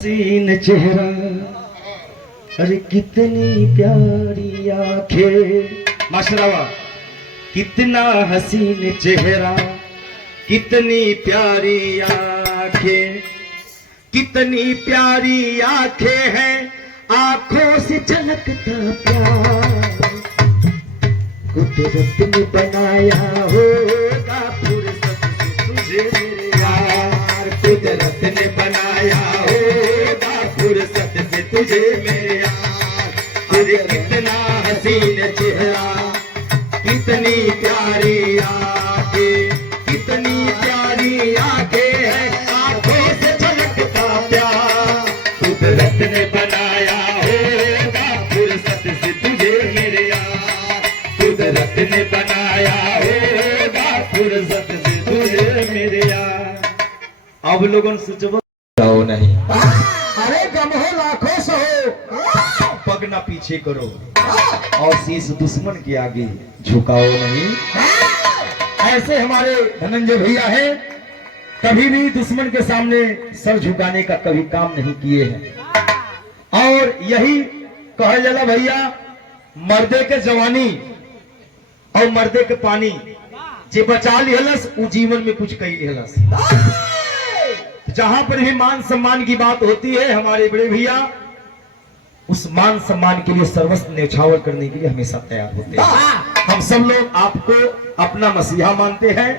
हसीन चेहरा, अरे कितनी प्यारी आंखें माशाल्लाह, कितना हसीन चेहरा, कितनी प्यारी आंखें, कितनी प्यारी आंखें हैं, आंखों से झलकता प्यार। कुदरत ने बनाया होगा फुर्सत से तुझे मेरे यार, कुदरत ने बनाया होगा फुर्सत से तुझे मेरे यार। अरे कितना हसीन चेहरा, कितनी प्यारी आंखें, कितनी प्यारी आंखें हैं, आंखों से झलकता प्यार। कुदरत ने बनाया होगा फुर्सत से तुझे मेरे यार, कुदरत ने बनाया होगा फुर्सत से तुझे मेरे यार। अब लोगों से जब नहीं, अरे गम हो लाखों सो, पग ना पीछे करो और शीश दुश्मन के आगे झुकाओ नहीं। ऐसे हमारे धनंजय भैया हैं, कभी भी दुश्मन के सामने सर झुकाने का कभी काम नहीं किए हैं। और यही कहा जाला भैया, मर्दे के जवानी और मर्दे के पानी जे बचा लिहलस वो जीवन में कुछ कही लिहलस। जहां पर भी मान सम्मान की बात होती है, हमारे बड़े भैया उस मान सम्मान के लिए सर्वस्व न्यौछावर करने के लिए हमेशा तैयार होते हैं। हम सब लोग आपको अपना मसीहा मानते हैं।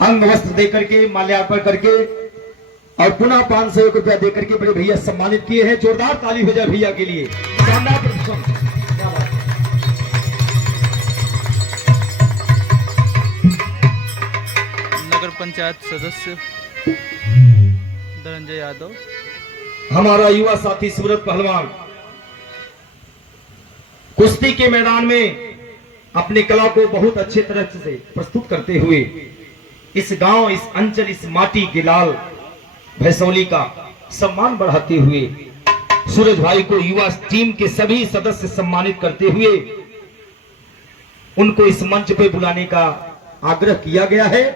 अंग वस्त्र देकर के, माल्यार्पण करके और पुनः 500 रुपया देकर के बड़े भैया सम्मानित किए हैं। जोरदार ताली हो जाए भैया के लिए। शानदार प्रदर्शन। नगर पंचायत सदस्य धनंजय यादव, हमारा युवा साथी सूरत पहलवान कुश्ती के मैदान में अपनी कला को बहुत अच्छे तरह से प्रस्तुत करते हुए इस गांव, इस अंचल, इस माटी के लाल भैसौली का सम्मान बढ़ाते हुए सूरज भाई को युवा टीम के सभी सदस्य सम्मानित करते हुए उनको इस मंच पे बुलाने का आग्रह किया गया है।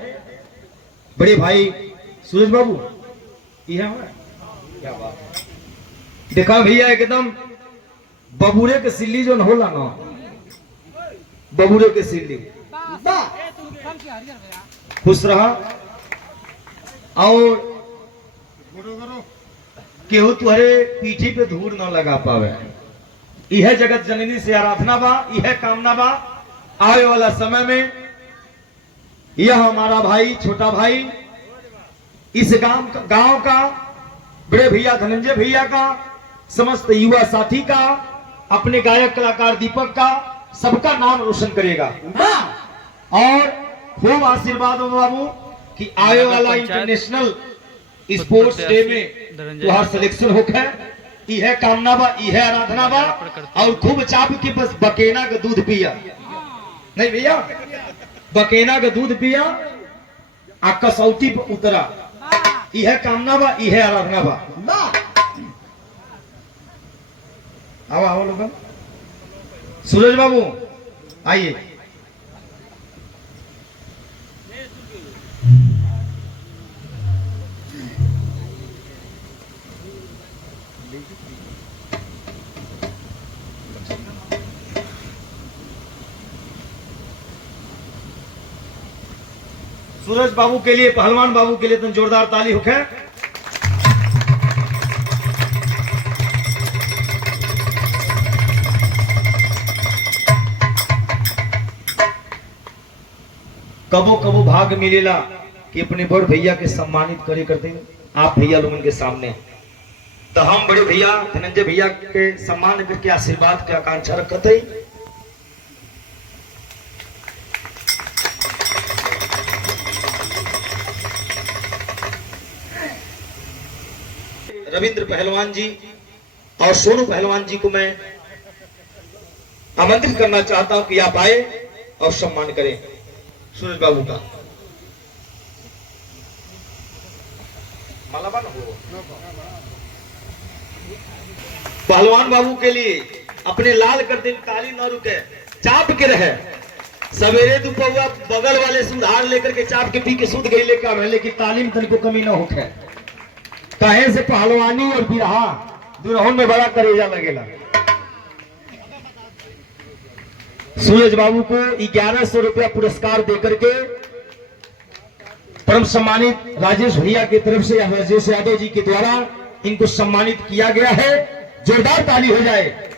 बड़े भाई सूरज बाबू, यह क्या बात है, देखा भैया एकदम बबूरे के सिल्ली जो न होला ना, बबूरे के सिल्ली। खुश रहा और केहू तुहरे पीठी पे धूल न लगा पावे। यह जगत जननी से आराधना बा, यह कामना बा। आने वाला समय में यह हमारा भाई, छोटा भाई, इस गांव का, बड़े भैया धनंजय भैया का, समस्त युवा साथी का, अपने गायक कलाकार दीपक का, सबका नाम रोशन करेगा। और खूब आशीर्वाद हो बाबू कि आने वाला इंटरनेशनल स्पोर्ट्स डे में तुहार सिलेक्शन होगा। यह कामना बा, यह आराधना बा। और खूब चाप के बस बकेना का दूध पिया, नहीं भैया, बकेना का दूध पिया, आ कसौटी पर उतरा। यह कामना बा, यह आराधना बा। आओ आओ लोग, सूरज बाबू आइए। सूरज बाबू के लिए, पहलवान बाबू के लिए तो जोरदार ताली होके। कबो कबो भाग मिलेला कि अपने बड़ भैया के सम्मानित करे करते आप भैया लोगों के सामने, तो हम बड़े भैया धनंजय भैया के सम्मान करके आशीर्वाद के आकांक्षा रखते। रविंद्र पहलवान जी और सोनू पहलवान जी को मैं आमंत्रित करना चाहता हूं कि आप आए और सम्मान करें सूरज बाबू का। मालाबान हो पहलवान बाबू के लिए अपने लाल कर दिन ताली न रुके, चाप के रहे। सवेरे दोपहर बगल वाले से उधार लेकर के चाप के पी के सूद गई लेकर है, लेकिन तालीम तन को कमी ना होखे। कहे से पहलवानी और बिरहा दुरहुन में बड़ा करेजा लगेला। सूरज बाबू को 1100 रुपया पुरस्कार देकर के परम सम्मानित राजेश भैया की तरफ से राजेश यादव जी के द्वारा इनको सम्मानित किया गया है। जोरदार ताली हो जाए।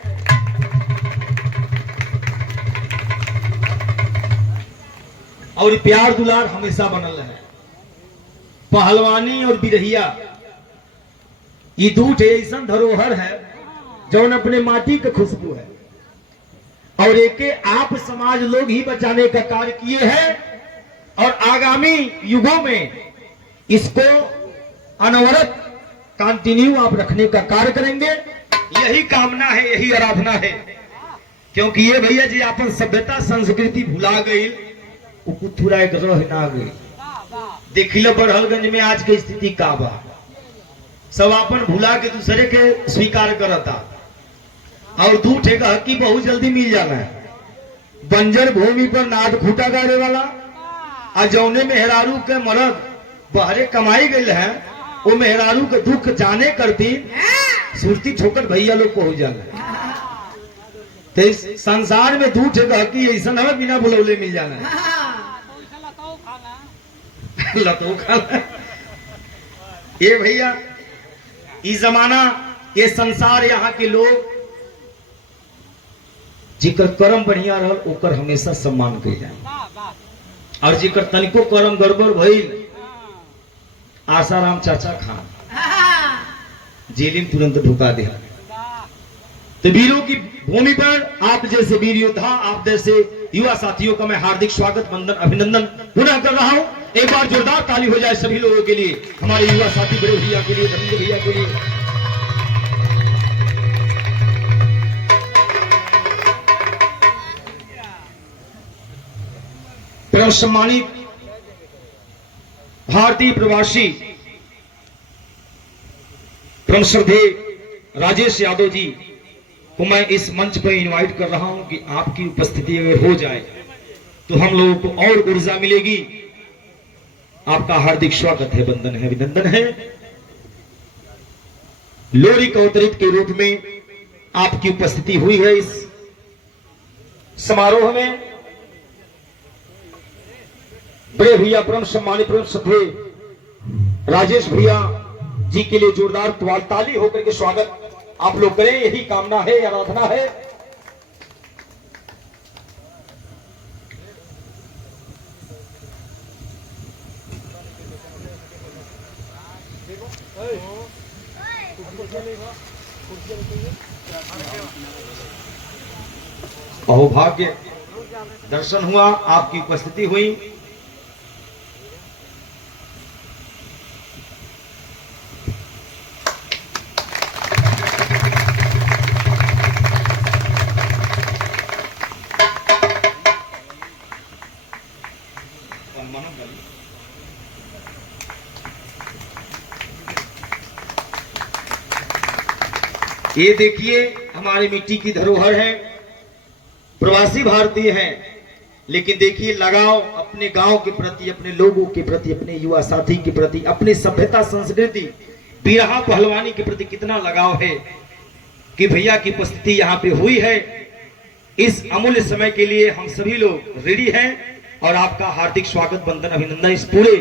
और प्यार दुलार हमेशा बनल रहे। पहलवानी और बिरहिया ये दूठ ऐसा धरोहर है जौन अपने माटी का खुशबू है, और एके आप समाज लोग ही बचाने का कार्य किए हैं, और आगामी युगों में इसको अनवरत कंटिन्यू आप रखने का कार्य करेंगे। यही कामना है, यही आराधना है। क्योंकि ये भैया जी अपन सभ्यता संस्कृति भुला गई, थोड़ा एक रह ना गई। देखिए बड़हलगंज में आज की स्थिति का बा, सब अपन भुला के दूसरे के स्वीकार करता, और दू ठे हकी बहुत जल्दी मिल जाना है। बंजर भूमि पर नाद खूटा गाड़े वाला आ जौने मेहरारू के मर्द बहरे कमाई गए हैं, वो मेहरारू के दुख जाने करती सुरती ठोकर भैया लोग पहुंच जाना। तो इस संसार में दू ठे हकी ऐसा हमें बिना बुलौले मिल जाना है। लतो खाना ये भैया ये जमाना, ये संसार, यहाँ के लोग जिकर कर्म बढ़िया रहल ओकर हमेशा सम्मान कइल जाए, और जिकर तनिको कर्म गड़बड़ भइल आसाराम चाचा खान जेल में तुरंत ढुका दिया। तो वीरों की भूमि पर आप जैसे वीर योद्धा, आप जैसे युवा साथियों का मैं हार्दिक स्वागत, वंदन, अभिनंदन पुनः कर रहा हूं। एक बार जोरदार ताली हो जाए सभी लोगों के लिए, हमारे युवा साथी बड़े भैया के लिए, धर्मेंद्र भैया के लिए। परम सम्मानित भारतीय प्रवासी परम श्रद्धेय राजेश यादव जी को मैं इस मंच पर इनवाइट कर रहा हूं कि आपकी उपस्थिति अगर हो जाए तो हम लोगों को और ऊर्जा मिलेगी। आपका हार्दिक स्वागत है, वंदन है, अभिनंदन है। लोरी अवतरित के रूप में आपकी उपस्थिति हुई है इस समारोह में। बड़े भैया परम सम्मानित परम श्रद्धेय राजेश भैया जी के लिए जोरदार ताली होकर के स्वागत आप लोग करें, यही कामना है, आराधना है। अहोभाग्य दर्शन हुआ, आपकी उपस्थिति हुई। ये देखिए हमारी मिट्टी की धरोहर है, प्रवासी भारतीय हैं, लेकिन देखिए लगाव अपने गांव के प्रति, अपने लोगों के प्रति, अपने युवा साथी के प्रति, अपनी सभ्यता संस्कृति बिरहा पहलवानी के प्रति कितना लगाव है कि भैया की उपस्थिति यहाँ पे हुई है। इस अमूल्य समय के लिए हम सभी लोग रेडी हैं, और आपका हार्दिक स्वागत, वंदन, अभिनंदन इस पूरे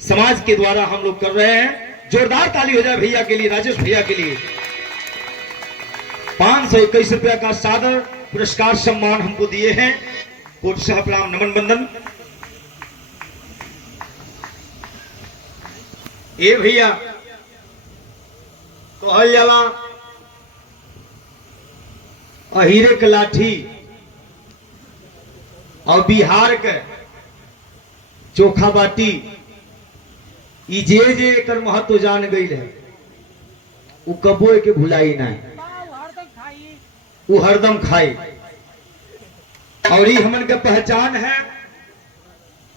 समाज के द्वारा हम लोग कर रहे हैं। जोरदार ताली हो जाए भैया के लिए, राजेश भैया के लिए। 521 रुपया का सादर पुरस्कार सम्मान हमको दिए हैं। कोट शाह प्रणाम, नमन, वंदन। ए भैया तो हल जाला अहीरे के लाठी और बिहार के चोखा बाटी, ई जे एकर महत्व जान गई है वो कबो के भुलाई नहीं, वो हरदम खाई। और ये हमन के पहचान है,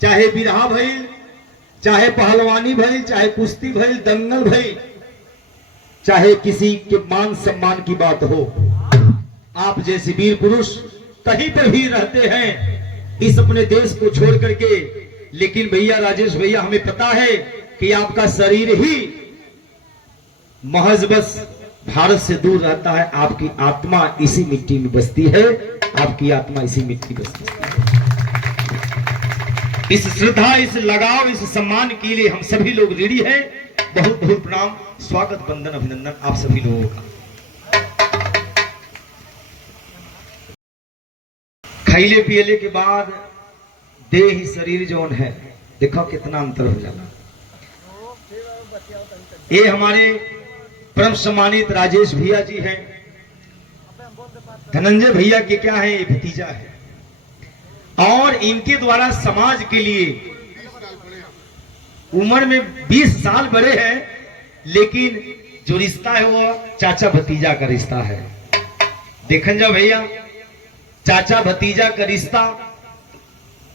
चाहे बिरहा भइल, चाहे पहलवानी भइल, चाहे कुश्ती भइल, दंगल भइल, चाहे किसी के मान सम्मान की बात हो, आप जैसे वीर पुरुष कहीं पर भी रहते हैं इस अपने देश को छोड़ करके, लेकिन भैया राजेश भैया हमें पता है कि आपका शरीर ही महज बस भारत से दूर रहता है, आपकी आत्मा इसी मिट्टी में बसती है, आपकी आत्मा इसी मिट्टी में बसती है। इस श्रद्धा, इस लगाव, इस सम्मान के लिए हम सभी लोग रेडी हैं। बहुत बहुत प्रणाम, स्वागत, वंदन, अभिनंदन आप सभी लोगों का। खैले पियले के बाद देह शरीर जौन है, देखो कितना अंतर हो जाता। ये हमारे परम सम्मानित राजेश भैया जी हैं। धनंजय भैया के क्या है, ये भतीजा है, और इनके द्वारा समाज के लिए उम्र में 20 साल बड़े हैं, लेकिन जो रिश्ता है वो चाचा भतीजा का रिश्ता है। देखन जा भैया, चाचा भतीजा का रिश्ता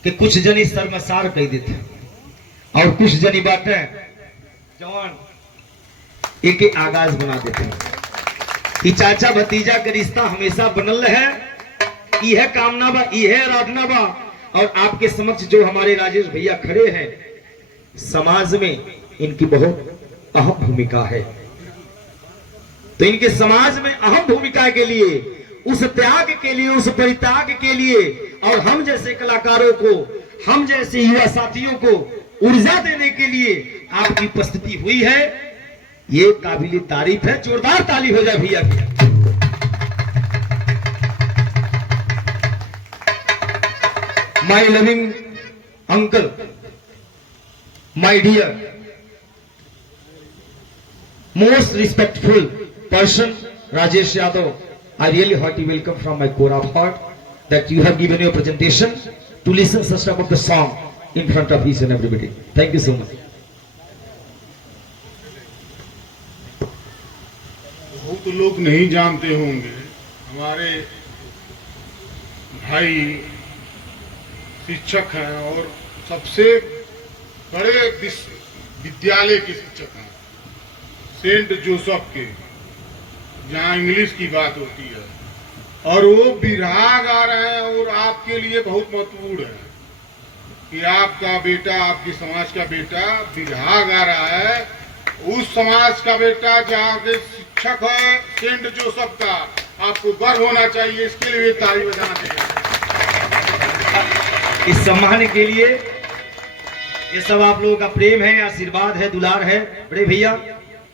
कि कुछ जनी शर्मसार कह देते और कुछ जनी बातें जवान एक आगाज बना देते हैं। कि चाचा भतीजा का रिश्ता हमेशा बनल है, यह कामना बा, यह आराधना बा। और आपके समक्ष जो हमारे राजेश भैया खड़े हैं, समाज में इनकी बहुत अहम भूमिका है। तो इनके समाज में अहम भूमिका के लिए, उस त्याग के लिए, उस परित्याग के लिए, और हम जैसे कलाकारों को, हम जैसे युवा साथियों को ऊर्जा देने के लिए आपकी उपस्थिति हुई है, ये काबिल तारीफ है। जोरदार ताली हो जाए भैया की। My loving uncle, my dear, most respectful person Rajesh Yadav, I really heartily welcome from my core of heart that you have given your presentation to listen such type of the song in front of each and everybody. Thank you so much. बहुत लोग नहीं जानते होंगे, हमारे भाई शिक्षक हैं और सबसे बड़े विद्यालय के शिक्षक हैं, सेंट जोसेफ के, जहाँ इंग्लिश की बात होती है। और वो बिरहा गा रहे हैं और आपके लिए बहुत महत्वपूर्ण है कि आपका बेटा, आपके समाज का बेटा बिरहा गा रहा है। उस समाज का बेटा जहाँ के शिक्षक है सेंट जोसेफ का, आपको गर्व होना चाहिए, इसके लिए ताली बजाना चाहिए। इस सम्मान के लिए ये सब आप लोगों का प्रेम है, आशीर्वाद है, दुलार है। बड़े भैया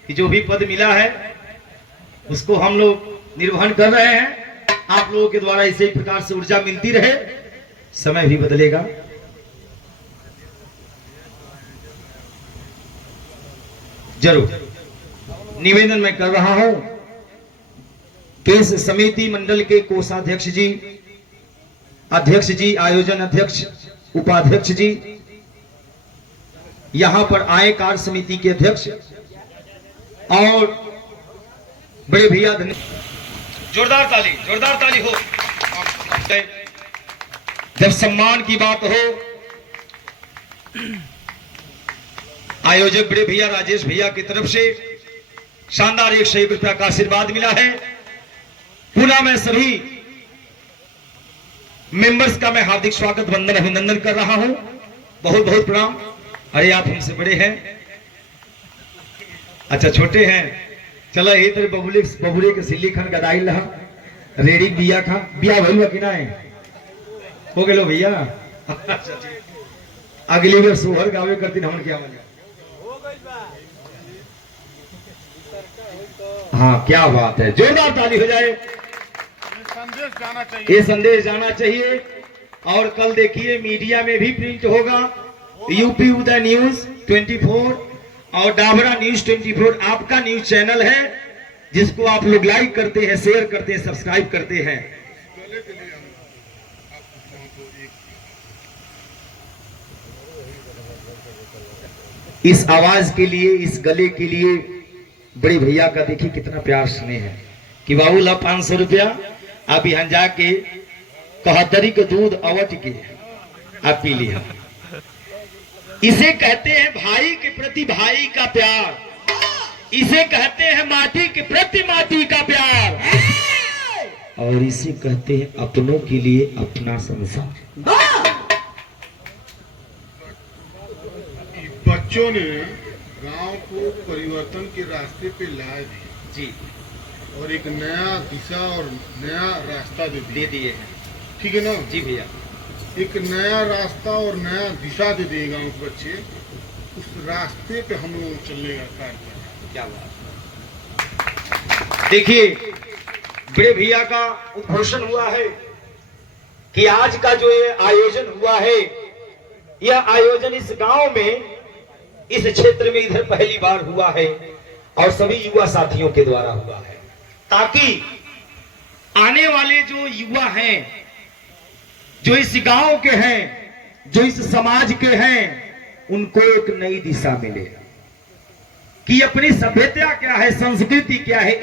कि जो भी पद मिला है उसको हम लोग निर्वहन कर रहे हैं। आप लोगों के द्वारा इसी प्रकार से ऊर्जा मिलती रहे। समय भी बदलेगा। जरूर निवेदन मैं कर रहा हूं कि इस समिति मंडल के कोषाध्यक्ष जी, अध्यक्ष जी, आयोजन अध्यक्ष, उपाध्यक्ष जी, यहां पर आए कार्य समिति के अध्यक्ष और बड़े भैया, जोरदार ताली हो। जब सम्मान की बात हो, आयोजक बड़े भैया राजेश भैया की तरफ से शानदार 101 रुपया का आशीर्वाद मिला है। पुनः मैं सभी मेंबर्स का मैं हार्दिक स्वागत, वंदन, अभिनंदन कर रहा हूं। बहुत बहुत प्रणाम। अरे आप हमसे बड़े हैं, अच्छा छोटे हैं, चलो यही तरह बबुले के सिल्ली खन गदाई लहा रेडी बिया खा बिया भइल कि ना हो गेलो भैया। अगली बार सोहर गावे करती हमन क्या मजा। हाँ क्या बात है, जोरदार ताली हो जाए। ये संदेश जाना चाहिए। और कल देखिए मीडिया में भी प्रिंट होगा, यूपी उदय न्यूज 24 और डाबरा न्यूज 24 आपका न्यूज चैनल है, जिसको आप लोग लाइक करते हैं, शेयर करते हैं, सब्सक्राइब करते हैं। इस आवाज के लिए, इस गले के लिए बड़े भैया का देखिए कितना प्यार स्नेह है कि बाबू ला 500 रुपया आप यहाँ जाके कहतरी के दूध अवट के आप पी लिया। इसे कहते हैं भाई के प्रति भाई का प्यार, इसे कहते हैं माटी के प्रति माटी का प्यार, और इसे कहते हैं अपनों के लिए अपना संसार। बच्चों ने गांव को परिवर्तन के रास्ते पे ला दिया जी और एक नया दिशा और नया रास्ता दे दे दिया। दिए हैं ठीक है ना? जी भैया। एक नया रास्ता और नया दिशा दे दिए गांव के बच्चे, उस रास्ते पे हम लोग चलने का कार्य कर रहे हैं। क्या बात। देखिए बड़े भैया का उद्घोषण हुआ है कि आज का जो ये आयोजन हुआ है, यह आयोजन इस गांव में, इस क्षेत्र में इधर पहली बार हुआ है और सभी युवा साथियों के द्वारा हुआ है, ताकि आने वाले जो युवा हैं, जो इस गांव के हैं, जो इस समाज के हैं, उनको एक नई दिशा मिले कि अपनी सभ्यता क्या है, संस्कृति क्या है।